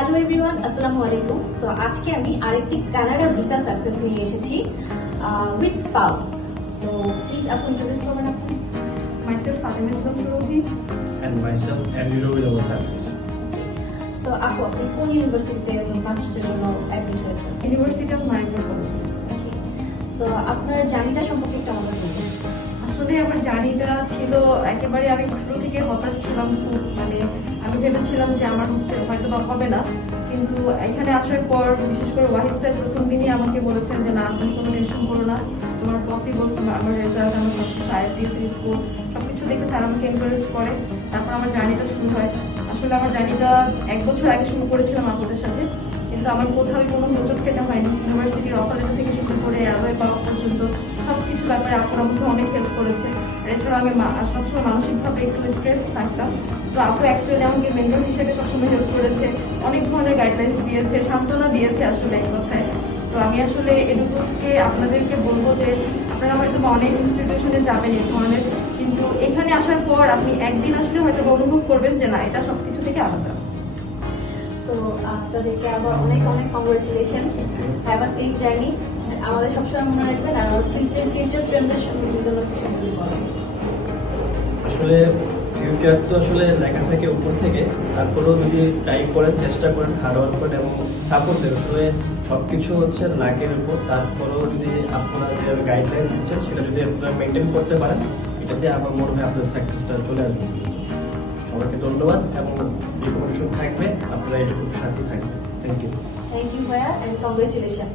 Hello everyone, আসসালামু আলাইকুম। So আজকে আমি আরেকটি কানাডা ভিসা সাকসেস নিয়ে এসেছি উইথ স্পাউস। তো প্লিজ আপনি ইন্ট্রোডিউস করবেন আপনি। Myself, Fatima Islam Shurobhi. And myself, Andy Rovidabothan. So আপু, আপনি কোন ইউনিভার্সিটিতে মাস্টার্সের জন্য অ্যাডমিট হয়েছেন? University of Niagara Falls. So আপনার জার্নিটা সম্পর্কে একটু আমাকে বলুন। আসলে আমার জার্নিটা ছিল একেবারে, আমি শুরু থেকে হতাশ ছিলাম খুব, আমি ভেবেছিলাম যে আমার হয়তো বা হবে না, কিন্তু এখানে আসার পর বিশেষ করে ওয়াহিদ স্যার প্রথম দিনই আমাকে বলেছেন যে না, তুমি কোনো টেনশন করো না, তোমার পসিবল, তোমার আমার রেজাল্ট, আমার সব কিছু আইএলটিএস স্কোর সব কিছু দেখে স্যার আমাকে এনকারেজ করে। তারপর আমার জার্নিটা শুরু হয়। আসলে আমার জার্নিটা 1 বছর আগে শুরু করেছিলাম আপনাদের সাথে, কিন্তু আমার কোথাও কোনো হোঁচট খেতে হয়নি। ইউনিভার্সিটির অফার লেটার থেকে শুরু করে অ্যালয় পাওয়া পর্যন্ত সব কিছু ব্যাপারে আপুর আমাকে অনেক হেল্প করেছে। আর এছাড়া আমি সবসময় মানসিকভাবে একটু স্ট্রেস থাকতাম, তো আপু অ্যাকচুয়ালি আমাকে মেন্টর হিসেবে সবসময় হেল্প করেছে, অনেক ধরনের গাইডলাইন্স দিয়েছে, সান্ত্বনা দিয়েছে আসলে এক কথায়। তো আমি আসলে এটুকুকে আপনাদেরকে বলবো যে আপনারা হয়তো অনেক ইনস্টিটিউশনে যাবেন এই ধরনের, কিন্তু এখানে আসার পর আপনি একদিন আসলে হয়তো অনুভব করবেন যে না, এটা সবকিছু থেকে আলাদা। তো আপনাদেরকে আবার অনেক অনেক congratulation, have a safe journey. আমাদের সবসময় মনে রাখবেন আর আমার ফিউচার স্টুডেন্টদের জন্য কিছু যদি বলেন। আসলে ফিউচার তো আসলে লেখা থাকে উপর থেকে, তারপরেও যদি ট্রাই করেন, চেষ্টা করেন, হার্ডওয়ার্ক করেন এবং সাপোর্ট দেন। আসলে সবকিছু হচ্ছে লাকের উপর। তারপরেও যদি আপনারা যে গাইডলাইন দিচ্ছেন সেটা যদি আপনারা মেনটেন করতে পারেন, এটাতে আমার মনে হয় আপনার সাকসেসটা চলে আসবে। সবাইকে ধন্যবাদ এবং রিকমেন্ডেশন থাকবে, আপনারা এটুকু সাথে থাকবেন। থ্যাংক ইউ ভাইয়া, অ্যান্ড কংগ্রেচুলেশন।